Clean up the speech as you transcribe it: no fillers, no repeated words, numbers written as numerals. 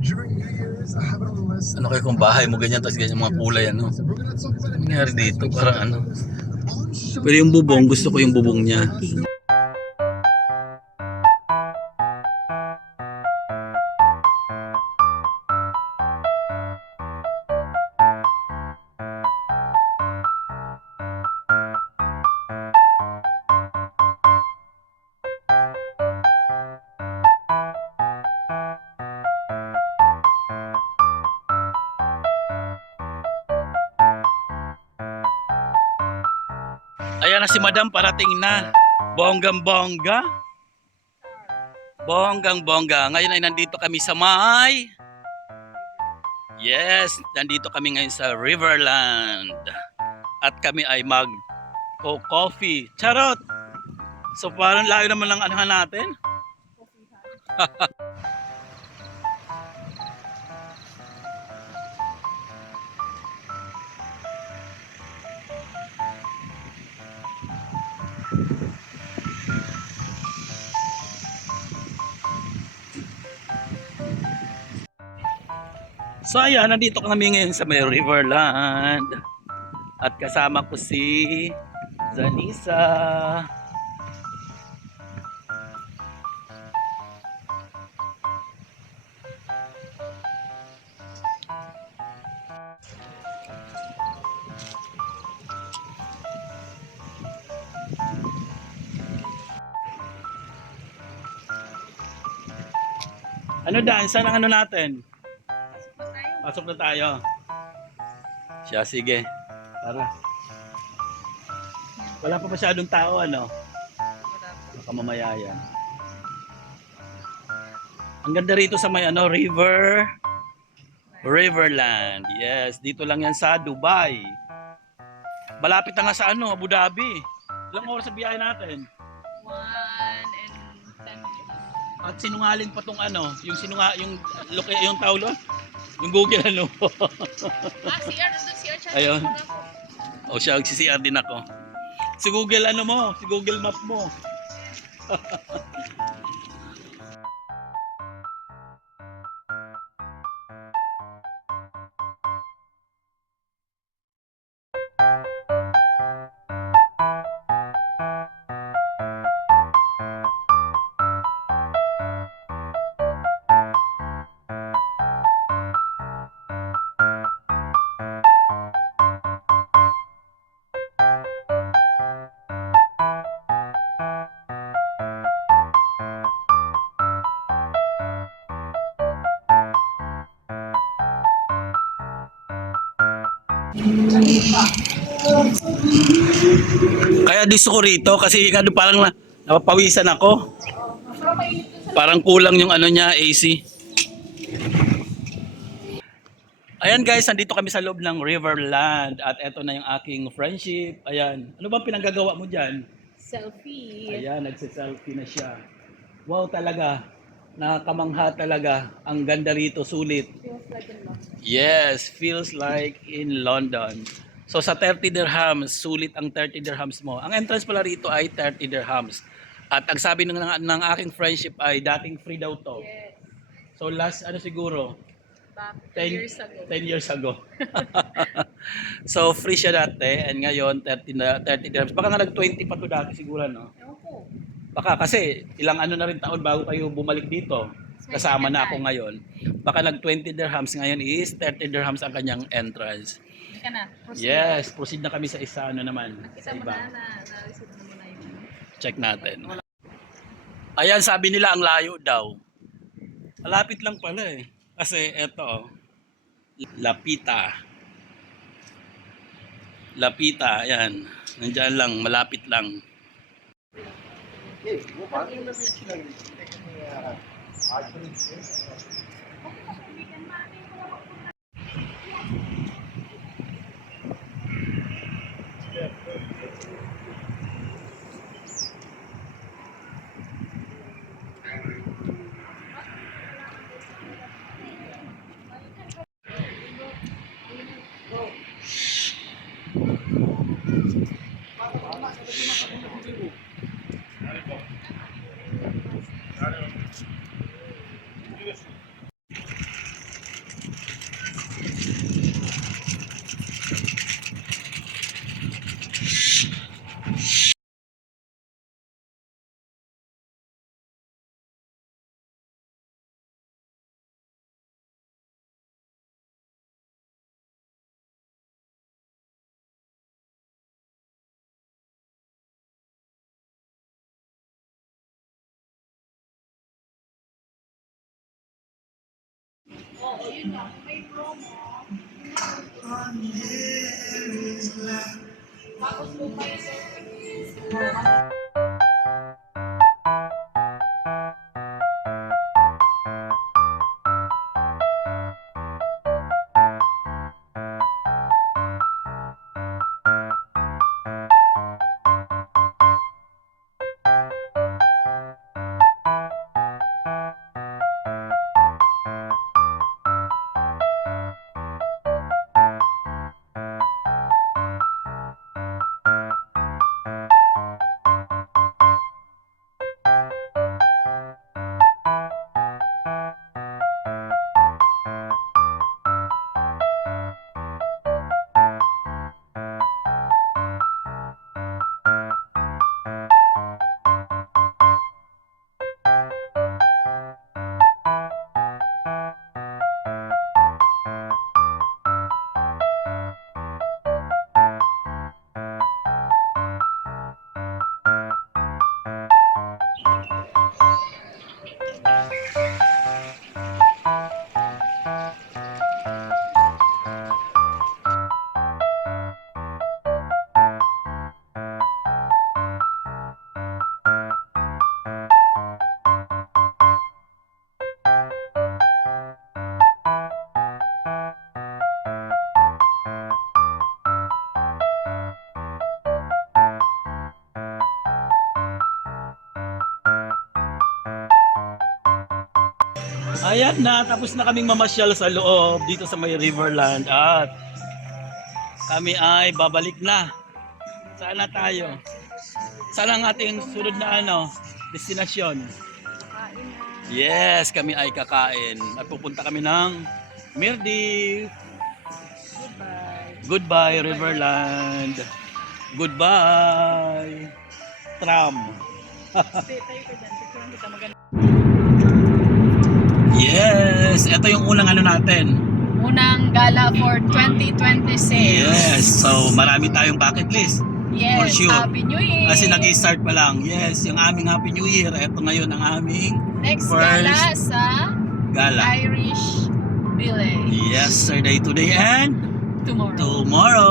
Ano kayo kung bahay mo ganyan, tapos ganyan mga kulay, ano? Ano nangyari dito? Parang ano? Pero yung bubong, gusto ko yung bubong niya. Ayan na si Madam, parating na. Bonggang bongga. Bonggang bongga. Ngayon ay nandito kami sa may... Yes, nandito kami ngayon sa Riverland. At kami ay mag-coffee. Charot! So parang layo naman lang anuhan natin. So ayan, nandito kami ngayon sa may Riverland. At kasama ko si Zanisa. Ano daan? Saan ang ano natin? Pasok na tayo. Siya, sige. Tara. Wala pa masyadong tao, ano? Baka mamaya yan. Ang ganda rito sa may ano, Riverland. Yes, dito lang yan sa Dubai. Malapit na nga sa ano, Abu Dhabi. Ilang oras sa biyahe natin? 1 and 10 minutes. At sinungaling pa tong ano, yung tawlo, yung Google ano. CR, nandun CR chat. Ayun. O siya, CR din ako. Si Google ano mo, si Google Map mo. Kaya gusto ko rito kasi ano, parang napapawisan ako. Parang kulang yung ano niya, AC. Ayan guys, nandito kami sa loob ng Riverland at eto na yung aking friendship. Ayan. Ano bang pinanggagawa mo dyan? Selfie. Ayan, nagsiselfie na siya. Wow talaga. Nakakamangha talaga. Ang ganda rito, sulit. Feels like in London. Yes, feels like in London. So sa 30 dirhams, sulit ang 30 dirhams mo. Ang entrance pala rito ay 30 dirhams. At ang sabi ng aking friendship ay dating free daw to. Yes. So last ano siguro, Back 10 years ago. 10 years ago. So free siya dati and ngayon 30 dirhams. Baka nga nag-20 pa to dati siguro, no? Ewan ko. Baka kasi ilang ano na rin taon bago kayo bumalik dito. Kasama na ako ngayon. Baka nag-20 dirhams ngayon is 30 dirhams ang kanyang entrance. Hindi ka na. Proceed. Yes, proceed na kami sa isa ano naman, Nakita sa mo iba. na-receive mo na yun. Check natin. Ayan, sabi nila ang layo daw. Malapit lang pala eh. Kasi eto, oh, Lapita. Lapita, ayan. Nandiyan lang, malapit lang. Oo, yun nga. May promo. Tapos kung may Ayan na, tapos na kaming mamasyal sa loob dito sa may Riverland at kami ay babalik na. Saan na tayo? Saan ang ating sunod na destinasyon? kain na. Yes, kami ay kakain at pupunta kami ng Mirdi. Goodbye. Goodbye Riverland. Goodbye tram. Tayo ko dyan. Picture kita maganda. Yes, ito yung unang natin. Unang gala for 2026. Yes, so marami tayong bucket list. Yes, for sure. Happy New Year. Kasi nag-start pa lang. Yes, yung aming Happy New Year. Ito ngayon ang aming Next first gala sa gala. Irish Village. Yesterday, today, and Tomorrow. tomorrow.